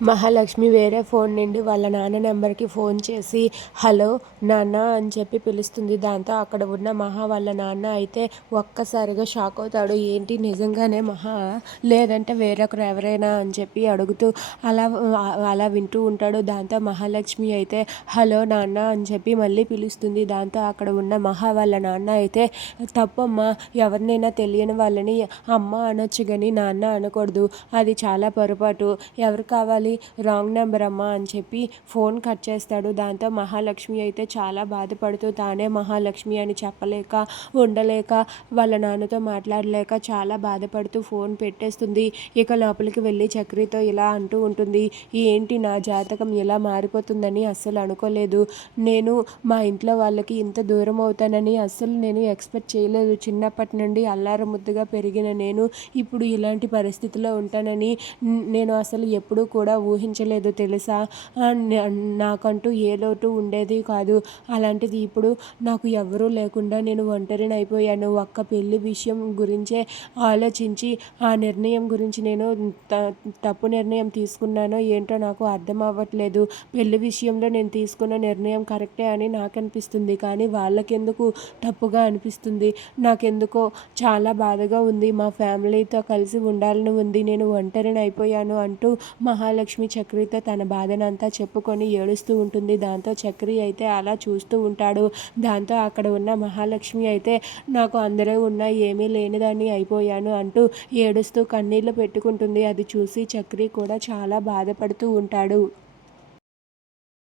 మహాలక్ష్మి వేరే ఫోన్ నుండి వాళ్ళ నాన్న నెంబర్కి ఫోన్ చేసి హలో నాన్న అని చెప్పి పిలుస్తుంది. దాంతో అక్కడ ఉన్న మహా వాళ్ళ నాన్న అయితే ఒక్కసారిగా షాక్ అవుతాడు. ఏంటి నిజంగానే మహా? లేదంటే వేరొకరు ఎవరైనా? అని చెప్పి అడుగుతూ అలా అలా వింటూ ఉంటాడు. దాంతో మహాలక్ష్మి అయితే హలో నాన్న అని చెప్పి మళ్ళీ పిలుస్తుంది. దాంతో అక్కడ ఉన్న మహా వాళ్ళ నాన్న అయితే తప్పమ్మా ఎవరినైనా తెలియని వాళ్ళని అమ్మ అనొచ్చు కానీ నాన్న అనకూడదు. అది చాలా పొరపాటు. ఎవరు కావాలి? రాంగ్ నెంబర్ అమ్మా అని చెప్పి ఫోన్ కట్ చేస్తాడు. దాంతో మహాలక్ష్మి అయితే చాలా బాధపడుతూ తానే మహాలక్ష్మి అని చెప్పలేక ఉండలేక వాళ్ళ నాన్నతో మాట్లాడలేక చాలా బాధపడుతూ ఫోన్ పెట్టేస్తుంది. ఇక లోపలికి వెళ్ళి చక్రితో ఇలా అంటూ ఉంటుంది ఏంటి నా జాతకం ఇలా మారిపోతుందని అస్సలు అనుకోలేదు. నేను మా ఇంట్లో వాళ్ళకి ఇంత దూరం అవుతానని అస్సలు నేను ఎక్స్పెక్ట్ చేయలేదు. చిన్నప్పటి నుండి అల్లార ముద్దుగా పెరిగిన నేను ఇప్పుడు ఇలాంటి పరిస్థితిలో ఉంటానని నేను అసలు ఎప్పుడూ కూడా ఊహించలేదు తెలుసా? నాకంటూ ఏ లోటు ఉండేది కాదు. అలాంటిది ఇప్పుడు నాకు ఎవరూ లేకుండా నేను ఒంటరిని అయిపోయాను ఒక్క పెళ్ళి విషయం గురించే ఆలోచించి ఆ నిర్ణయం గురించి నేను తప్పు నిర్ణయం తీసుకున్నానో ఏంటో నాకు అర్థం అవ్వట్లేదు పెళ్ళి విషయంలో నేను తీసుకున్న నిర్ణయం కరెక్టే అని నాకు అనిపిస్తుంది కానీ వాళ్ళకెందుకు తప్పుగా అనిపిస్తుంది? నాకెందుకో చాలా బాధగా ఉంది. మా ఫ్యామిలీతో కలిసి ఉండాలని ఉంది. నేను ఒంటరిని అయిపోయాను అంటూ మహాలక్ష్మి లక్ష్మి చక్రితో తన బాధనంతా చెప్పుకొని ఏడుస్తూ ఉంటుంది. దాంతో చక్రి అయితే అలా చూస్తూ ఉంటాడు. దాంతో అక్కడ ఉన్న మహాలక్ష్మి అయితే నాకు అందరూ ఉన్న ఏమీ లేనిదాన్ని అయిపోయాను అంటూ ఏడుస్తూ కన్నీళ్ళు పెట్టుకుంటుంది. అది చూసి చక్రి కూడా చాలా బాధపడుతూ ఉంటాడు.